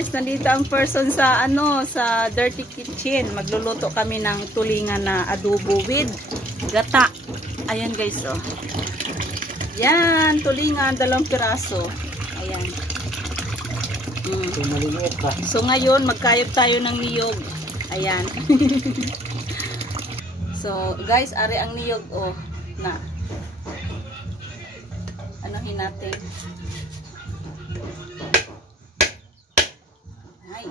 Guys, nandito ang person sa sa Dirty Kitchen. Magluluto kami ng tulingan na adobo with gata. Ayan guys, oh. Yan, tulingan, 2 piraso. Ayan. So ngayon, magkayod tayo ng niyog. Ayan. So guys, ari ang niyog, oh, na. Anohin natin. Ay.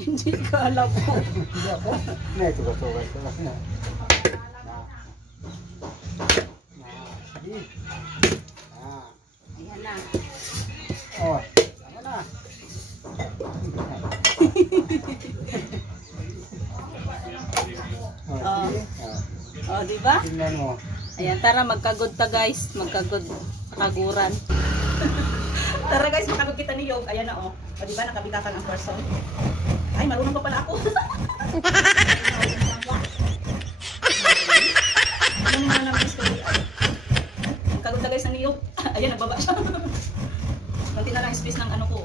Hindi ka alam po. Ayan na. Oh, tama na. Oh, di ba? Tingnan mo. Ayan, tara magkagod ta guys, magkagod kaguran. Tara guys, makagod kita ni Yog. Ayan na oh. O di ba nakabitakan ang person? Ay, marunong pa pala ako. Ano naman ang gusto ko? Magkagod ta guys ni Yog. Ayan, nagbaba siya. Kunti na lang space ng ano ko.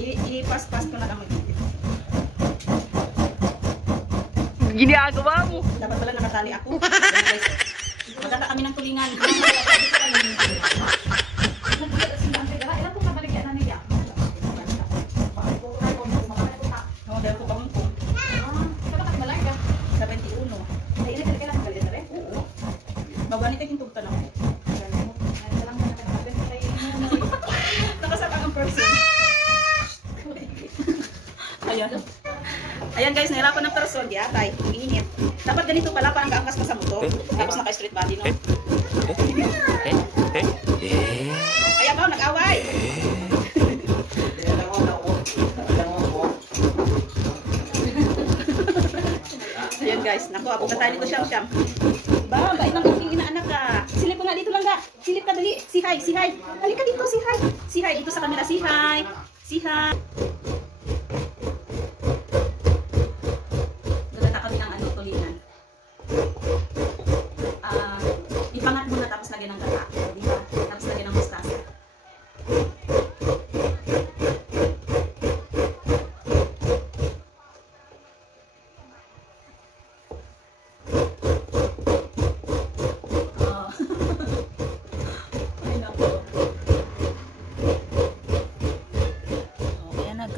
I-pass ko na lang mag-edit. Ginagawa mo. Dapat pala nakatali ako. Maganda kami ng tulingan. Maganit ay hintog tanong. Nakasap ang person. Ayan. Ayan guys, nahirapan ng person. Di atay. Ang init. Dapat ganito pala parang gaangkas ka sa motor. Tapos naka-street body, no? Ayan ba, nag-away. Ayan guys, naku, abot na tayo dito siyam-siyam. Ba, bait ng aking inaanak ka. Silip ko nga dito lang ga. Silip ka dali. Si hi, si hi. Halika dito, si hi. Si hi, dito sa camera, si hi. Si hi. Gagata kami ng tulingan. Ipangat muna tapos lagyan ng gata. Diba? Tapos lagyan ng mustasa.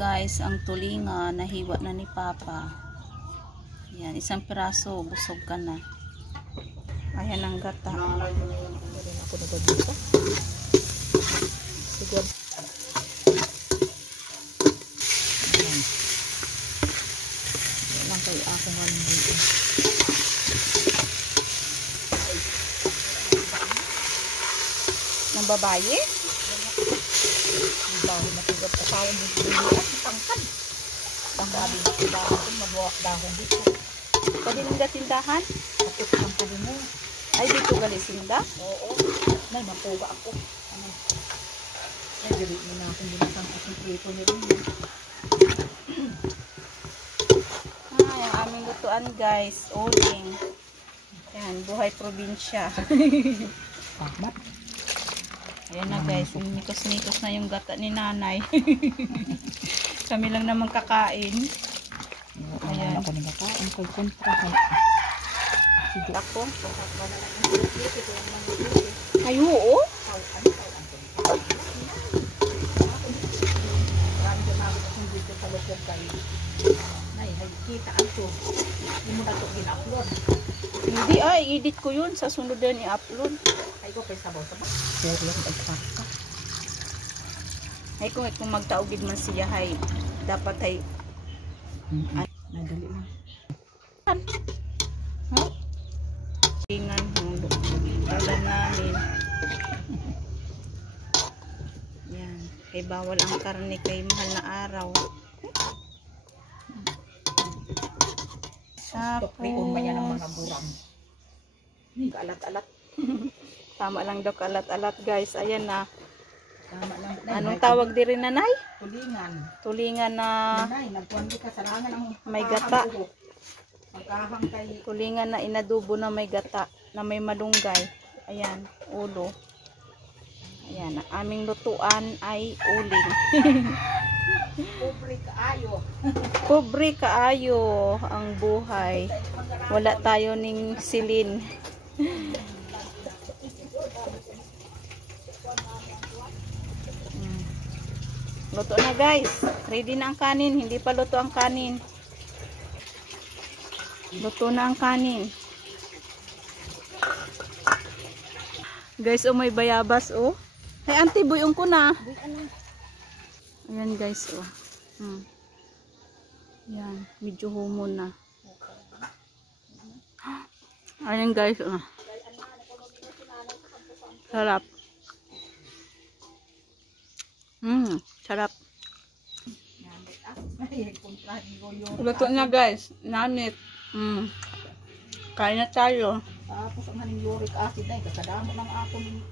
Guys, ang tulingan nahiwa na ni Papa. Yan, 1 piraso, busog ka na. Ayan ang gata. Ako na dito. Siguro. Ayan. Yan lang kayo akong dito. Ng babae? Dahon na tigat kasawang dito at tangkad. Tangkad din ako dahon, mabuwak dahon dito. Pwede nang datindahan? Kapit tangkad mo. Ay, dito galisin da? Oo. Nay, mapuga ako. Ano? Ay, galit mo na akong binasang akong prito ni rin. Ay, ang aming lutuan guys. Oling. Yan, buhay probinsya. Pamat. Ayan na guys, mikos-mikos na yung gata ni nanay. Kami lang naman kakain. Ayan. Ako nang kakain ko kontra. Sige ako. Ay, oo. Hindi ay, edit ko yun. Sa sunod din i-upload. Ay ko kay sabaw-sabaw. Pero yung agpaka. Ay kung magtaugid man siya hay dapat ay nadali lang. Ha? Tingan hulog. Wala namin. Yan. Kay bawal ang karne kay mahal na araw. Tapos yan ang mga gurang. Alat-alat. Tama lang daw kalat-alat guys. Ayan na. Tama lang. Anong tawag diri nanay? Tulingan. Tulingan na Nanay, nagpuan ka sa langan ang may gata. Pagkahang kay Tulingan na inadubo na may gata, na may malunggay. Ayan, ulo. Ayan, ang aming lutuan ay uling. Pobre kaayo. Pobre kaayo ang buhay. Wala tayo ning silin. Luto na guys. Ready na ang kanin. Hindi pa luto ang kanin. Luto na ang kanin. Guys, oh may bayabas oh. Ay auntie, buyong ko na. Ayan guys oh. Ayan, medyo humo na. Ayan guys oh. Sarap. Sarap. Luto na guys. Nanit. Kain na tayo. Tapos ang haning uric acid ay kasadamo ng akong